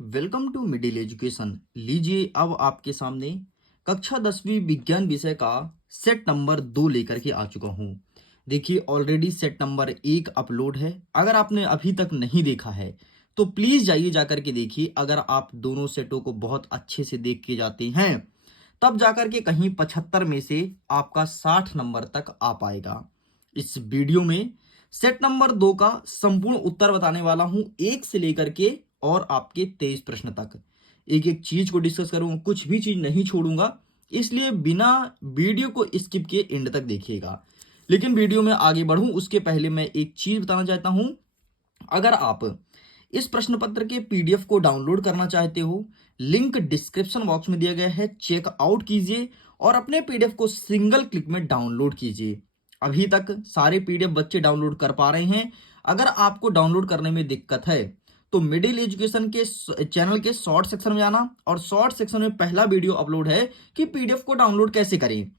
Welcome to middle education. लीजिए अब आपके सामने कक्षा 10वीं विज्ञान विषय का सेट नंबर 2 लेकर के आ चुका हूँ। देखिए ऑलरेडी सेट नंबर 1 अपलोड है। अगर आपने अभी तक नहीं देखा है तो प्लीज जाइए जाकर के देखिए। अगर आप दोनों सेटों को बहुत अच्छे से देख के जाते हैं तब जाकर के कहीं 75 में से आपका 60 नंबर तक आ पाएगा। इस वीडियो में सेट नंबर 2 का संपूर्ण उत्तर बताने वाला हूं, 1 से लेकर के और आपके 23 प्रश्न तक। एक एक चीज को डिस्कस करूंगा, कुछ भी चीज नहीं छोड़ूंगा, इसलिए बिना वीडियो को स्किप किए एंड तक देखिएगा। लेकिन वीडियो में आगे बढ़ूं उसके पहले मैं एक चीज बताना चाहता हूं। अगर आप इस प्रश्न पत्र के पीडीएफ को डाउनलोड करना चाहते हो, लिंक डिस्क्रिप्शन बॉक्स में दिया गया है, चेक आउट कीजिए और अपने पीडीएफ को सिंगल क्लिक में डाउनलोड कीजिए। अभी तक सारे पीडीएफ बच्चे डाउनलोड कर पा रहे हैं। अगर आपको डाउनलोड करने में दिक्कत है तो मिडिल एजुकेशन के चैनल के शॉर्ट सेक्शन में जाना और शॉर्ट सेक्शन में पहला वीडियो अपलोड है कि पीडीएफ को डाउनलोड कैसे करें।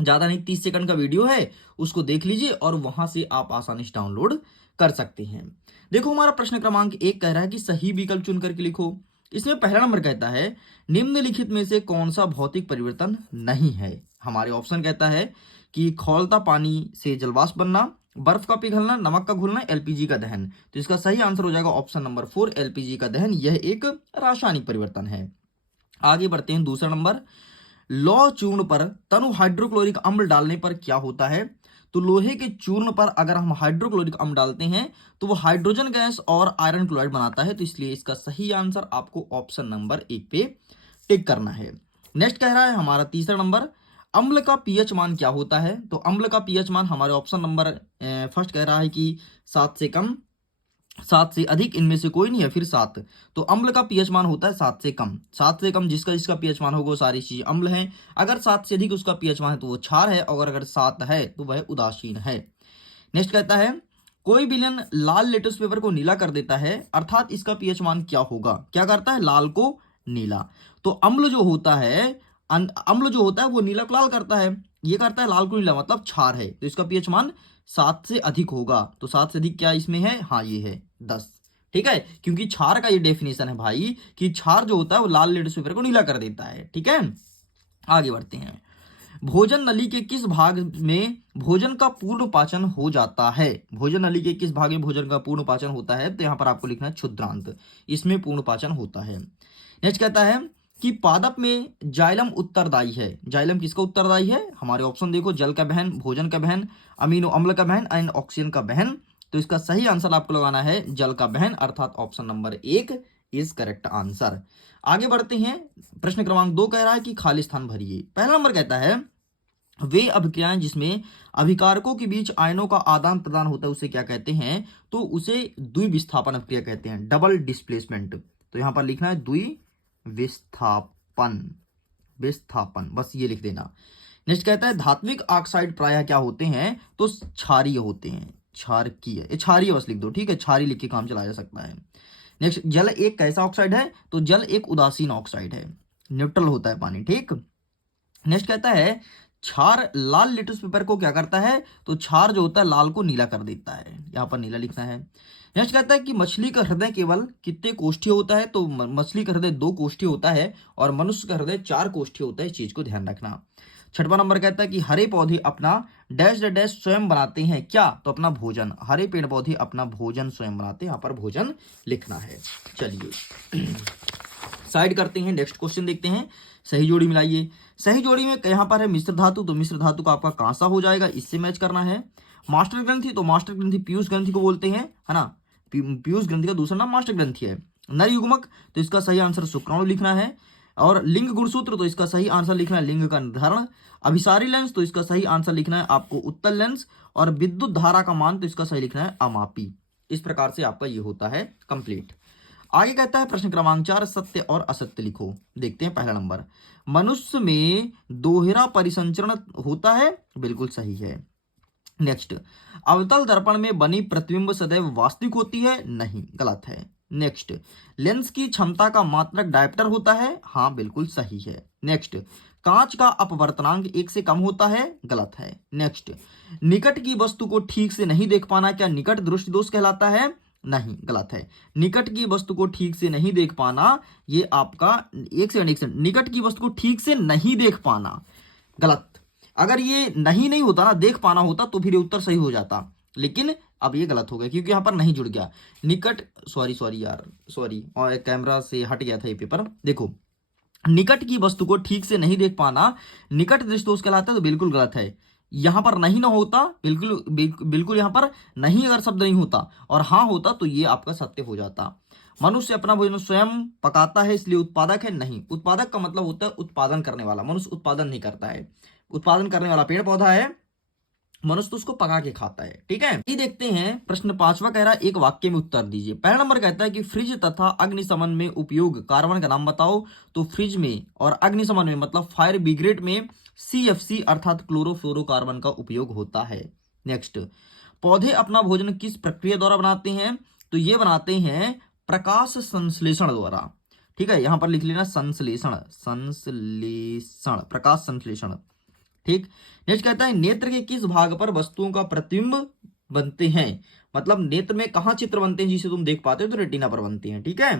ज्यादा नहीं, 30 सेकंड का वीडियो है, उसको देख लीजिए और वहां से आप आसानी से डाउनलोड कर सकते हैं। देखो हमारा प्रश्न क्रमांक 1 कह रहा है कि सही विकल्प चुन करके लिखो। इसमें पहला नंबर कहता है निम्नलिखित में से कौन सा भौतिक परिवर्तन नहीं है। हमारे ऑप्शन कहता है कि खौलता पानी से जलवाष्प बनना, बर्फ का पिघलना, नमक का घुलना, एलपीजी का दहन। तो इसका सही आंसर हो जाएगा ऑप्शन नंबर 4, एलपीजी का दहन। यह एक रासायनिक परिवर्तन है। आगे बढ़ते हैं, दूसरा नंबर, लौह चूर्ण पर तनु हाइड्रोक्लोरिक अम्ल डालने पर क्या होता है। तो लोहे के चूर्ण पर अगर हम हाइड्रोक्लोरिक अम्ल डालते हैं तो वो हाइड्रोजन गैस और आयरन क्लोराइड बनाता है। तो इसलिए इसका सही आंसर आपको ऑप्शन नंबर 1 पे टिक करना है। नेक्स्ट कह रहा है हमारा तीसरा नंबर, अम्ल का पीएच मान क्या होता है। तो अम्ल का पीएच मान हमारे ऑप्शन नंबर फर्स्ट कह रहा है कि 7 से कम, 7 से अधिक, इनमें से कोई नहीं है, फिर 7। तो अम्ल का पीएच मान होता है 7 से कम। 7 से कम जिसका जिसका पीएच मान होगा वो सारी चीज अम्ल है। अगर 7 से अधिक उसका पीएच मान है तो वो क्षार है, और अगर 7 है तो वह उदासीन है। नेक्स्ट कहता है कोई विलेन लाल लेटेस पेपर को नीला कर देता है, अर्थात इसका पीएच मान क्या होगा। क्या करता है, लाल को नीला। तो अम्ल जो होता है, अम्ल जो होता है वो नीला को लाल करता है, ये करता है लाल को नीला, मतलब क्षार है। तो इसका पीएच मान 7 से अधिक होगा। तो 7 से अधिक क्या इसमें है, हाँ ये है 10। ठीक है, क्योंकि क्षार का ये डेफिनेशन है भाई कि क्षार जो होता है वो लाल लेटेस पेपर को नीला कर देता है। ठीक है, आगे बढ़ते हैं। भोजन नली के किस भाग में भोजन का पूर्ण पाचन हो जाता है। भोजन नली के किस भाग में भोजन का पूर्ण पाचन होता है। तो यहां पर आपको लिखना है क्षुद्रांत, इसमें पूर्ण पाचन होता है। नेक्स्ट कहता है कि पादप में जाइलम उत्तरदायी है। जाइलम किसका उत्तरदायी है, हमारे ऑप्शन देखो, जल का बहन, भोजन का बहन, अमीनो अम्ल का बहन एंड ऑक्सीजन का बहन। तो इसका सही आंसर आपको लगाना है जल का बहन, अर्थात option number 1 is correct answer. आगे बढ़ते हैं, प्रश्न क्रमांक 2 कह रहा है कि खाली स्थान भरिए। पहला नंबर कहता है वे अभिक्रियाएं जिसमें अभिकारकों के बीच आयनों का आदान प्रदान होता है उसे क्या कहते हैं। तो उसे द्विविस्थापन अभिक्रिया कहते हैं, डबल डिस्प्लेसमेंट। तो यहां पर लिखना है द्विविस्थापन, विस्थापन, बस ये लिख देना। नेक्स्ट कहता है धात्विक ऑक्साइड प्रायः क्या होते हैं। तो क्षारीय होते हैं, क्षारकीय, क्षारीय बस लिख दो, ठीक है, क्षारीय लिख के काम चलाया जा सकता है। नेक्स्ट, जल एक कैसा ऑक्साइड है। तो जल एक उदासीन ऑक्साइड है, न्यूट्रल होता है पानी। ठीक, नेक्स्ट कहता है क्षार लाल लिटमस पेपर को क्या करता है। तो क्षार जो होता है लाल को नीला कर देता है, यहां पर नीला लिखना है। नेक्स्ट कहता है कि मछली का हृदय केवल कितने कोष्ठीय होता है। तो मछली का हृदय 2 कोष्ठीय होता है और मनुष्य का हृदय 4 कोष्ठीय होता है, इस चीज को ध्यान रखना। छठवां नंबर कहता है कि हरे पौधे अपना डैश डैश स्वयं बनाते हैं क्या। तो अपना भोजन, हरे पेड़ पौधे अपना भोजन स्वयं बनाते हैं, यहां पर भोजन लिखना है। चलिए साइड करते हैं, नेक्स्ट क्वेश्चन देखते हैं। सही जोड़ी मिलाइए। सही जोड़ी में यहां पर है मिश्र धातु, तो मिश्र धातु का आपका कांसा हो जाएगा, इससे मैच करना है। मास्टर ग्रंथि, तो मास्टर ग्रंथि पीयूष ग्रंथि को बोलते हैं, है ना, पीयूष ग्रंथि का दूसरा नाम मास्टर ग्रंथि है। नर युग्मक, तो इसका सही आंसर शुक्राणु लिखना है। और लिंग गुणसूत्र, तो इसका सही आंसर लिखना है लिंग का निर्धारण। अभिसारी लेंस, तो इसका सही आंसर लिखना है आपको उत्तल लेंस। और विद्युत धारा का मान, तो इसका सही लिखना है अमापी। इस प्रकार से आपका ये होता है कंप्लीट। आगे कहता है प्रश्न क्रमांक 4, सत्य और असत्य लिखो। देखते हैं पहला नंबर, मनुष्य में दोहरा परिसंचरण होता है, बिल्कुल सही है। नेक्स्ट, अवतल दर्पण में बनी प्रतिबिंब सदैव वास्तविक होती है, नहीं, गलत है। नेक्स्ट, लेंस की क्षमता का मात्रक डायप्टर होता है, हाँ बिल्कुल सही है। नेक्स्ट, कांच का अपवर्तनांक 1 से कम होता है, गलत है। नेक्स्ट, निकट की वस्तु को ठीक से नहीं देख पाना क्या निकट दृष्टि दोष कहलाता है। नहीं, गलत है। निकट की वस्तु को ठीक से नहीं देख पाना, ये आपका एक सेकंड, निकट की वस्तु को ठीक से नहीं देख पाना, गलत। अगर ये नहीं होता ना, देख पाना होता, तो फिर ये उत्तर सही हो जाता, लेकिन अब ये गलत हो गया क्योंकि यहाँ पर नहीं जुड़ गया। निकट, सॉरी यार, सॉरी, और कैमरा से हट गया था ये पेपर। देखो, निकट की वस्तु को ठीक से नहीं देख पाना निकट दृष्टि दोष कहलाता है, तो बिल्कुल गलत है। यहां पर नहीं ना होता, बिल्कुल यहां पर नहीं अगर शब्द नहीं होता और हाँ होता तो ये आपका सत्य हो जाता। मनुष्य अपना भोजन स्वयं पकाता है इसलिए उत्पादक है, नहीं। उत्पादक का मतलब होता है उत्पादन करने वाला, मनुष्य उत्पादन नहीं करता है। उत्पादन करने वाला पेड़ पौधा है, मनुष्य तो उसको पका के खाता है, ठीक है। ये देखते हैं प्रश्न 5वां कह रहा है एक वाक्य में उत्तर दीजिए। पहला नंबर कहता है कि फ्रिज तथा अग्निशमन में उपयोग कार्बन का नाम बताओ। तो फ्रिज में और अग्निशमन में मतलब फायर ब्रिगेड में CFC अर्थात क्लोरोफ्लोरोकार्बन का उपयोग होता है। नेक्स्ट, पौधे अपना भोजन किस प्रक्रिया द्वारा बनाते हैं? तो ये बनाते हैं प्रकाश संश्लेषण द्वारा, ठीक है। यहां पर लिख लेना संश्लेषण, प्रकाश संश्लेषण, ठीक। नेक्स्ट कहता है नेत्र के किस भाग पर वस्तुओं का प्रतिबिंब बनते हैं? मतलब नेत्र में कहां चित्र बनते हैं जिसे तुम देख पाते हो? तो रेटिना पर बनते हैं, ठीक है।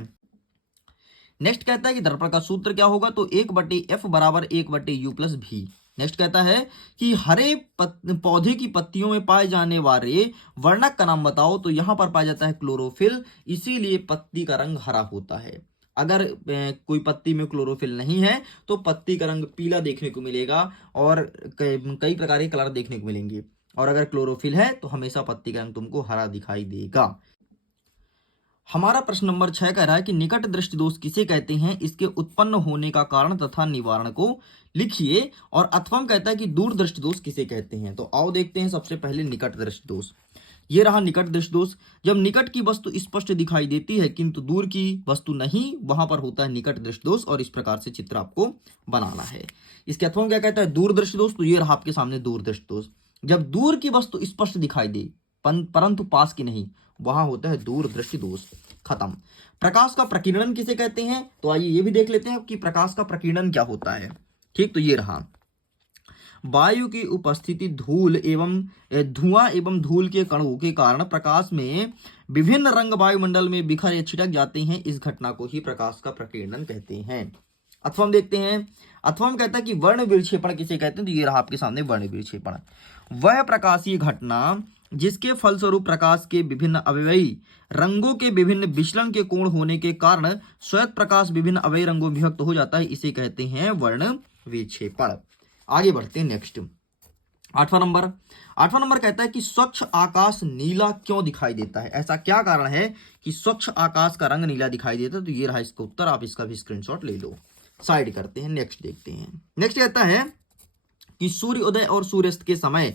नेक्स्ट कहता है कि दर्पण का सूत्र क्या होगा? तो 1/f बराबर 1/u प्लस v। नेक्स्ट कहता है कि हरे पौधे की पत्तियों में पाए जाने वाले वर्णक का नाम बताओ। तो यहां पर पाया जाता है क्लोरोफिल, इसीलिए पत्ती का रंग हरा होता है। अगर कोई पत्ती में क्लोरोफिल नहीं है तो पत्ती का रंग पीला देखने को मिलेगा और कई प्रकार के कलर देखने को मिलेंगे, और अगर क्लोरोफिल है तो हमेशा पत्ती का रंग तुमको हरा दिखाई देगा। हमारा प्रश्न नंबर 6 कह रहा है कि निकट दृष्टि दोष किसे कहते हैं, इसके उत्पन्न होने का कारण तथा निवारण को लिखिए। और अथवा कहता है कि दूर दृष्टि दोष किसे कहते हैं। तो आओ देखते हैं सबसे पहले निकट दृष्टि दोष। ये रहा निकट दृष्टि दोष। जब निकट की वस्तु स्पष्ट दिखाई देती है किंतु दूर की वस्तु नहीं, वहां पर होता है निकट दृष्टि दोष, और इस प्रकार से चित्र आपको बनाना है। इसके अथवा क्या कहता है? दूर दृष्टि दोष। तो ये रहा आपके सामने दूर दृष्टि दोष। जब दूर की वस्तु स्पष्ट दिखाई दे परंतु पास की नहीं, वहां होता है दूर दृष्टि दोष। खत्म। प्रकाश का प्रकीर्णन किसे कहते हैं? तो आइए ये भी देख लेते हैं कि प्रकाश का प्रकीर्णन क्या होता है, ठीक। तो ये रहा, वायु की उपस्थिति धूल एवं धुआं एवं धूल के कणों के कारण प्रकाश में विभिन्न रंग वायुमंडल में बिखर या छिटक जाते हैं, इस घटना को ही प्रकाश का प्रकीर्णन कहते हैं। अथवा हम देखते हैं, अथवा हम कहता है कि वर्ण विक्षेपण किसे कहते हैं? तो ये रहा आपके सामने वर्ण विक्षेपण। वह प्रकाशीय घटना जिसके फलस्वरूप प्रकाश के विभिन्न अवयवी रंगों के विभिन्न विचलन के कोण होने के कारण श्वेत प्रकाश विभिन्न अवयवी रंगों में विभक्त हो जाता है, इसे कहते हैं वर्ण विक्षेपण। आगे बढ़ते हैं नेक्स्ट, 8वां नंबर कहता है कि स्वच्छ आकाश नीला क्यों दिखाई देता है? ऐसा क्या कारण है कि स्वच्छ आकाश का रंग नीला दिखाई देता है? तो ये रहा इसका उत्तर, आप इसका भी स्क्रीनशॉट ले लो। साइड करते हैं, नेक्स्ट देखते हैं। नेक्स्ट कहता है कि सूर्योदय और सूर्यास्त के समय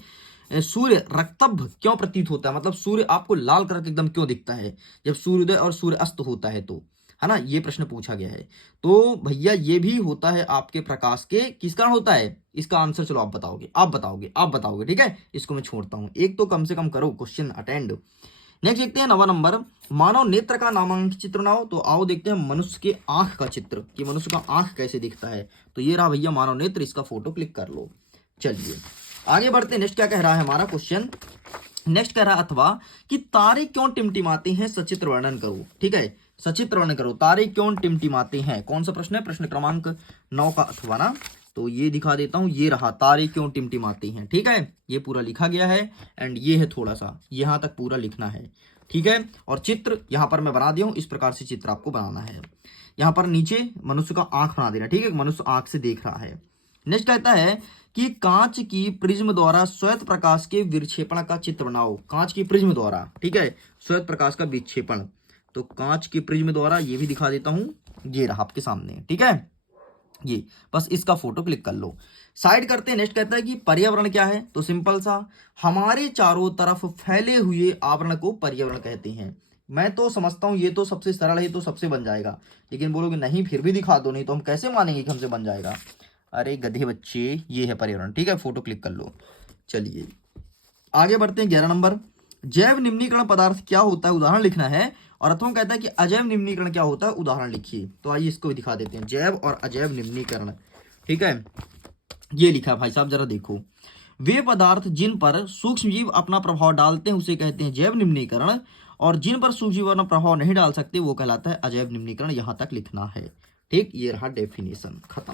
सूर्य रक्तभ क्यों प्रतीत होता है? मतलब सूर्य आपको लाल कलर का एकदम क्यों दिखता है जब सूर्योदय और सूर्य अस्त होता है? तो है ना, ये प्रश्न पूछा गया है। तो भैया ये भी होता है आपके प्रकाश के किस कारण होता है? इसका आंसर चलो आप बताओगे, ठीक है। इसको मैं छोड़ता हूं, एक तो कम से कम करो क्वेश्चन अटेंड। नेक्स्ट देखते हैं 9वां नंबर, मानव नेत्र का नामांकित चित्र बनाओ। तो आओ देखते हैं मनुष्य के आंख का चित्र कि मनुष्य का आंख कैसे दिखता है। तो ये रहा भैया मानव नेत्र, इसका फोटो क्लिक कर लो। चलिए आगे बढ़ते हैं। नेक्स्ट क्या कह रहा है हमारा क्वेश्चन? नेक्स्ट कह रहा है अथवा कि तारे क्यों टिमटिमाते हैं, सचित्र वर्णन करो, ठीक है। सचित्र वर्णन करो, तारे क्यों टिमटिमाते हैं। कौन सा प्रश्न है? प्रश्न क्रमांक 9 का अथवा ना। तो ये दिखा देता हूं, ये रहा तारे क्यों टिमटिमाते हैं, ठीक है। ये पूरा लिखा गया है एंड ये है थोड़ा सा, यहां तक पूरा लिखना है, ठीक है। और चित्र यहां पर मैं बना दिया हूं, इस प्रकार से चित्र आपको बनाना है। यहां पर नीचे मनुष्य का आंख बना देना, ठीक है। मनुष्य आंख से देख रहा है। नेक्स्ट कहता है कि कांच की प्रिज्म द्वारा श्वेत प्रकाश के विक्षेपण का चित्र बनाओ। कांच की प्रिज्म द्वारा, ठीक है, श्वेत प्रकाश का विक्षेपण। तो कांच की प्रिज्म द्वारा ये भी दिखा देता हूं, ये रहा आपके सामने, ठीक है। ये बस इसका फोटो क्लिक कर लो। साइड करते हैं। नेक्स्ट कहता है कि पर्यावरण क्या है? तो सिंपल सा, हमारे चारों तरफ फैले हुए आवरण को पर्यावरण कहते हैं। मैं तो समझता हूं ये तो सबसे सरल है, तो सबसे बन जाएगा, लेकिन बोलोगे नहीं फिर भी दिखा दो, नहीं तो हम कैसे मानेंगे कि हमसे बन जाएगा। अरे गधे बच्चे, ये है पर्यावरण, ठीक है। फोटो क्लिक कर लो। चलिए आगे बढ़ते हैं। 11 नंबर, जैव निम्नीकरण पदार्थ क्या होता है, उदाहरण लिखना है। और अथवा कहता है कि अजैव निम्नीकरण क्या होता है, उदाहरण लिखिए। तो आइए इसको भी दिखा देते हैं, जैव और अजैव निम्नीकरण, ठीक है। ये लिखा है भाई साहब, जरा देखो। वे पदार्थ जिन पर सूक्ष्म जीव अपना प्रभाव डालते हैं उसे कहते हैं जैव निम्नीकरण, और जिन पर सूक्ष्म प्रभाव नहीं डाल सकते वो कहलाता है अजैव निम्नीकरण। यहां तक लिखना है। ठीक, ये रहा डेफिनेशन, खत्म।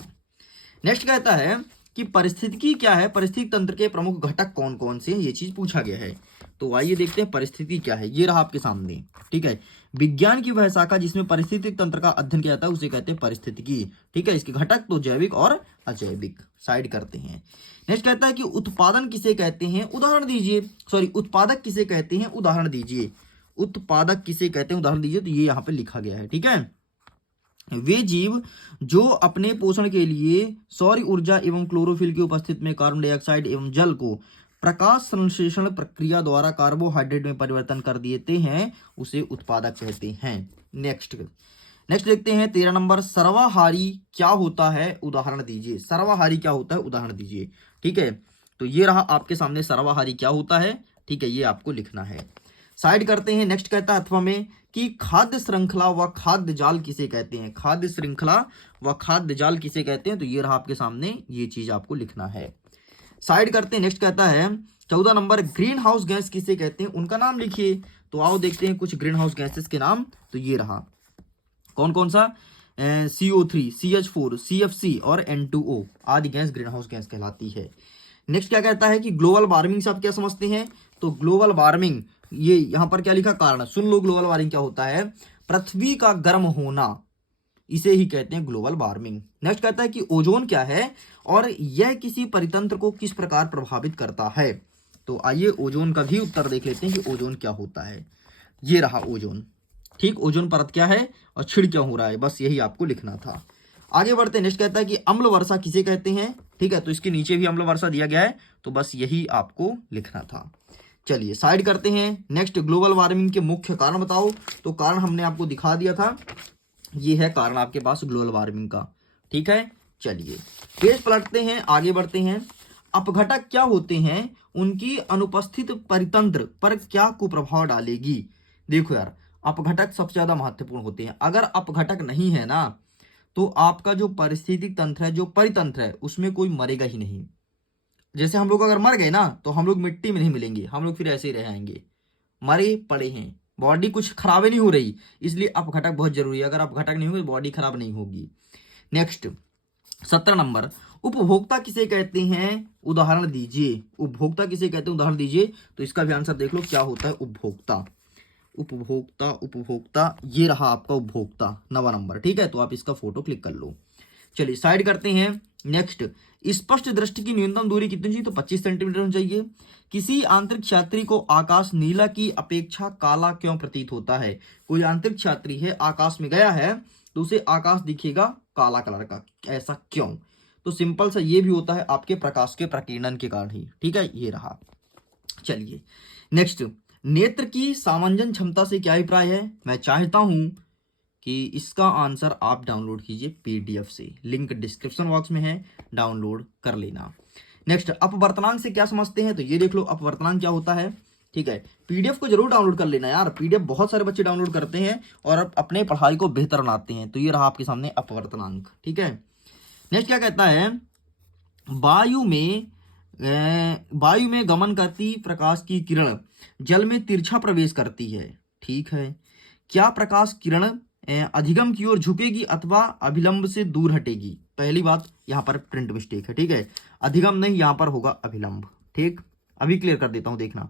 नेक्स्ट कहता है कि पारिस्थितिकी क्या है, पारिस्थितिक तंत्र के प्रमुख घटक कौन कौन से हैं, ये चीज पूछा गया है। तो आइए देखते हैं पारिस्थितिकी क्या है। ये रहा आपके सामने। ठीक है, विज्ञान की वह शाखा जिसमें पारिस्थितिक तंत्र का अध्ययन किया जाता है उसे कहते हैं पारिस्थितिकी। ठीक है, इसके घटक तो जैविक और अजैविक। साइड करते हैं। नेक्स्ट कहता है कि उत्पादन किसे कहते हैं, उदाहरण दीजिए। सॉरी, उत्पादक किसे कहते हैं, उदाहरण दीजिए। उत्पादक किसे कहते हैं, उदाहरण दीजिए। तो ये यहाँ पे लिखा गया है। ठीक है, वे जीव जो अपने पोषण के लिए सौर ऊर्जा एवं क्लोरोफिल की उपस्थिति में कार्बन डाइऑक्साइड एवं जल को प्रकाश संश्लेषण प्रक्रिया द्वारा कार्बोहाइड्रेट में परिवर्तन कर देते हैं उसे उत्पादक कहते हैं। नेक्स्ट देखते हैं 13 नंबर, सर्वाहारी क्या होता है, उदाहरण दीजिए। सर्वाहारी क्या होता है, उदाहरण दीजिए। ठीक है, तो ये रहा आपके सामने सर्वाहारी क्या होता है। ठीक है, ये आपको लिखना है। साइड करते हैं। नेक्स्ट कहता है अथवा में कि खाद्य श्रृंखला व खाद्य जाल किसे कहते हैं, खाद्य श्रृंखला व खाद्य जाल किसे कहते हैं। तो ये रहा आपके सामने, ये चीज आपको लिखना है। साइड करते हैं। नेक्स्ट कहता है 14 नंबर, ग्रीन हाउस गैस किसे कहते हैं, उनका नाम लिखिए। तो आओ देखते हैं कुछ ग्रीन हाउस गैसेस के नाम। तो ये रहा कौन कौन सा, CO3, CH4, CFC और N2O आदि गैस ग्रीन हाउस गैस कहलाती है। नेक्स्ट क्या कहता है कि ग्लोबल वार्मिंग से आप क्या समझते हैं। तो ग्लोबल वार्मिंग, ये यहां पर क्या लिखा, कारण सुन लो। ग्लोबल वार्मिंग क्या होता है, पृथ्वी का गर्म होना, इसे ही कहते हैं ग्लोबल वार्मिंग। नेक्स्ट कहता है कि ओजोन क्या है और यह किसी परितंत्र को किस प्रकार प्रभावित करता है। तो आइए ओजोन का भी उत्तर देख लेते हैं कि ओजोन क्या होता है। ये रहा ओजोन। ठीक, ओजोन परत क्या है और छिड़ क्यों हो रहा है, बस यही आपको लिखना था। आगे बढ़ते हैं। नेक्स्ट कहता है कि अम्ल वर्षा किसे कहते हैं। ठीक है, तो इसके नीचे भी अम्ल वर्षा दिया गया है, तो बस यही आपको लिखना था। चलिए साइड करते हैं। नेक्स्ट, ग्लोबल वार्मिंग के मुख्य कारण बताओ। तो कारण हमने आपको दिखा दिया था, ये है कारण आपके पास ग्लोबल वार्मिंग का। ठीक है, चलिए पेज पलटते हैं, आगे बढ़ते हैं। अपघटक क्या होते हैं, उनकी अनुपस्थित परितंत्र पर क्या कुप्रभाव डालेगी। देखो यार, अपघटक सबसे ज्यादा महत्वपूर्ण होते हैं। अगर अपघटक नहीं है ना, तो आपका जो पारिस्थितिक तंत्र है, जो परितंत्र है, उसमें कोई मरेगा ही नहीं। जैसे हम लोग अगर मर गए ना, तो हम लोग मिट्टी में नहीं मिलेंगे, हम लोग फिर ऐसे ही रहेंगे, मरे पड़े हैं। बॉडी कुछ खराब नहीं हो रही, इसलिए अपघटक बहुत जरूरी है। अगर अपघटक नहीं होगी, बॉडी खराब नहीं होगी। नेक्स्ट 17 नंबर, उपभोक्ता किसे कहते हैं, उदाहरण दीजिए। उपभोक्ता किसे कहते हैं, उदाहरण दीजिए। तो इसका भी आंसर देख लो, क्या होता है उपभोक्ता। उपभोक्ता, उपभोक्ता, ये रहा आपका उपभोक्ता, 9वां नंबर। ठीक है, तो आप इसका फोटो क्लिक कर लो। चलिए साइड करते हैं। नेक्स्ट, स्पष्ट दृष्टि की न्यूनतम दूरी कितनी चाहिए, तो 25 सेंटीमीटर होनी चाहिए। किसी आंतरिक यात्री को आकाश नीला की अपेक्षा काला क्यों प्रतीत होता है। कोई आंतरिक यात्री है, आकाश में गया है, तो उसे आकाश दिखेगा काला कलर का, ऐसा क्यों। तो सिंपल सा ये भी होता है आपके प्रकाश के प्रकीर्णन के कारण ही। ठीक है, ये रहा। चलिए नेक्स्ट, नेत्र की सामंजन क्षमता से क्या अभिप्राय है। मैं चाहता हूं कि इसका आंसर आप डाउनलोड कीजिए PDF से, लिंक डिस्क्रिप्शन बॉक्स में है, डाउनलोड कर लेना। नेक्स्ट, अपवर्तनांक से क्या समझते हैं। तो ये देख लो अपवर्तनांक क्या होता है। ठीक है, PDF को जरूर डाउनलोड कर लेना यार, PDF बहुत सारे बच्चे डाउनलोड करते हैं और अपने पढ़ाई को बेहतर बनाते हैं। तो ये रहा आपके सामने अपवर्तनांक। ठीक है, नेक्स्ट क्या कहता है, वायु में गमन करती प्रकाश की किरण जल में तिरछा प्रवेश करती है। ठीक है, क्या प्रकाश किरण अधिगम की ओर झुकेगी अथवा अभिलंब से दूर हटेगी। पहली बात, यहाँ पर प्रिंट मिस्टेक है। ठीक है, अधिगम नहीं, यहाँ पर होगा अभिलंब। ठीक, अभी क्लियर कर देता हूं, देखना,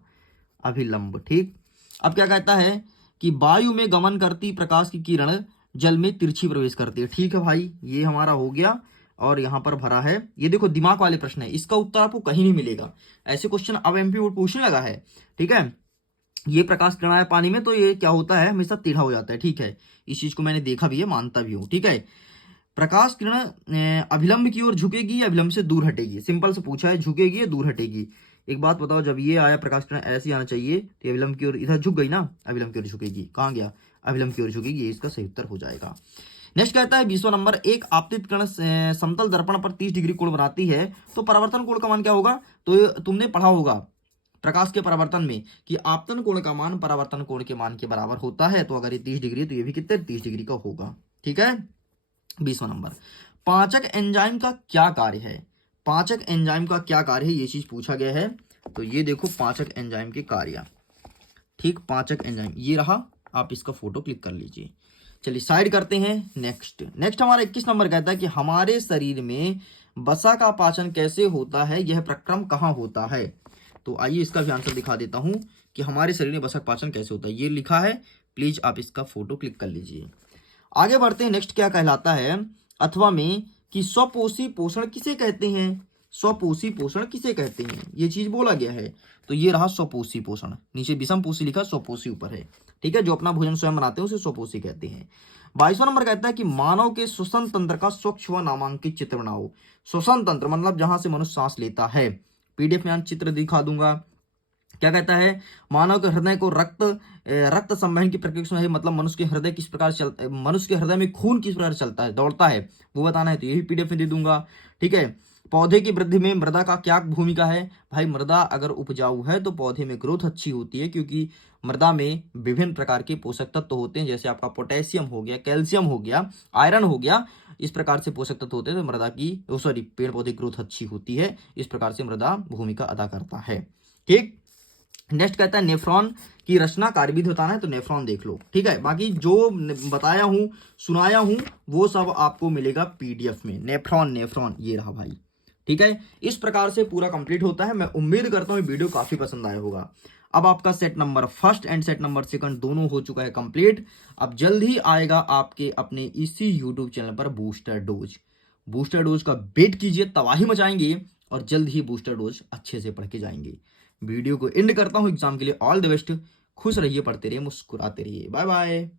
अभिलंब। ठीक, अब क्या कहता है कि वायु में गमन करती प्रकाश की किरण जल में तिरछी प्रवेश करती है। ठीक है भाई, ये हमारा हो गया और यहाँ पर भरा है। ये देखो दिमाग वाले प्रश्न है, इसका उत्तर आपको कहीं नहीं मिलेगा। ऐसे क्वेश्चन अब MP बोर्ड पूछने लगा है। ठीक है, ये प्रकाश किरण है पानी में, तो ये क्या होता है, हमेशा टेढ़ा हो जाता है। ठीक है, इस चीज को मैंने देखा भी है, मानता भी हूं। ठीक है, प्रकाश किरण अभिलंब की ओर झुकेगी या अभिलंब से दूर हटेगी। सिंपल से पूछा है, झुकेगी या दूर हटेगी। एक बात बताओ, जब ये आया प्रकाश किरण ऐसे आना चाहिए, तो अभिलंब की ओर इधर झुक गई ना, अभिलंब की ओर झुकेगी। कहाँ गया, अभिलंब की ओर झुकेगी, ये इसका सही उत्तर हो जाएगा। नेक्स्ट कहता है 20वां नंबर, एक आपतित किरण समतल दर्पण पर 30 डिग्री कोण बनाती है, तो परावर्तन कोण का मान क्या होगा। तो तुमने पढ़ा होगा प्रकाश के परावर्तन में कि आपतन कोण का मान परावर्तन कोण के मान के बराबर होता है। तो अगर ये 30 डिग्री है, तो ये भी कितने 30 डिग्री का होगा। ठीक है, 20वां नंबर, पाचक एंजाइम का क्या कार्य है। पाचक एंजाइम का क्या कार्य है, ये चीज पूछा गया है। तो ये देखो पाचक एंजाइम के कार्य। ठीक, पाचक एंजाइम ये रहा, आप इसका फोटो क्लिक कर लीजिए। चलिए साइड करते हैं। नेक्स्ट हमारा 21 नंबर कहता है कि हमारे शरीर में वसा का पाचन कैसे होता है, यह प्रक्रम कहाँ होता है। तो आइए इसका भी आंसर दिखा देता हूं कि हमारे शरीर में वसा का पाचन कैसे होता है। ये लिखा है, प्लीज आप इसका फोटो क्लिक कर लीजिए। आगे बढ़ते हैं। नेक्स्ट क्या कहलाता है अथवा में कि स्वपोषी पोषण किसे कहते हैं। स्वपोषी पोषण किसे कहते हैं, ये चीज बोला गया है। तो ये रहा स्वपोषी पोषण, नीचे विषम पोषी लिखा, स्वपोषी ऊपर है। ठीक है, जो अपना भोजन स्वयं बनाते हैं उसे स्वपोषी कहते हैं। 22वां नंबर कहता है कि मानव के श्वसन तंत्र का स्वच्छ व नामांकित चित्र बनाओ। श्वसन तंत्र मतलब जहां से मनुष्य सांस लेता है। पीडीएफ में चित्र दिखा दूंगा। क्या कहता है, मानव के हृदय को रक्त संवहन की प्रक्रिया है, मतलब मनुष्य के हृदय किस प्रकार चलता, मनुष्य के हृदय में खून किस प्रकार चलता है, दौड़ता है, वो बताना है। तो यही पीडीएफ में दे दूंगा। ठीक है, पौधे की वृद्धि में मृदा का क्या भूमिका है। भाई मृदा अगर उपजाऊ है तो पौधे में ग्रोथ अच्छी होती है, क्योंकि मृदा में विभिन्न प्रकार के पोषक तत्व होते हैं, जैसे आपका पोटेशियम हो गया, कैल्शियम हो गया, आयरन हो गया, इस प्रकार से पोषक तत्व होते हैं। तो मृदा की पेड़ पौधे ग्रोथ अच्छी होती है, इस प्रकार से मृदा भूमिका अदा करता है। ठीक, नेक्स्ट कहता है नेफ्रॉन की रचना कार्यविधि बताना है, तो नेफ्रॉन देख लो। ठीक है, बाकी जो बताया हूं सुनाया हूं वो सब आपको मिलेगा पीडीएफ में। नेफ्रॉन ये रहा भाई। ठीक है, इस प्रकार से पूरा कंप्लीट होता है। मैं उम्मीद करता हूं वीडियो काफी पसंद आया होगा। अब आपका set number first and set number second दोनों हो चुका है कंप्लीट। अब जल्द ही आएगा आपके अपने इसी यूट्यूब चैनल पर बूस्टर डोज का वेट कीजिए, तबाही मचाएंगे और जल्द ही बूस्टर डोज अच्छे से पढ़ के जाएंगे। वीडियो को एंड करता हूं। एग्जाम के लिए ऑल द बेस्ट। खुश रहिए, पढ़ते रहिए, मुस्कुराते रहिए। Bye bye.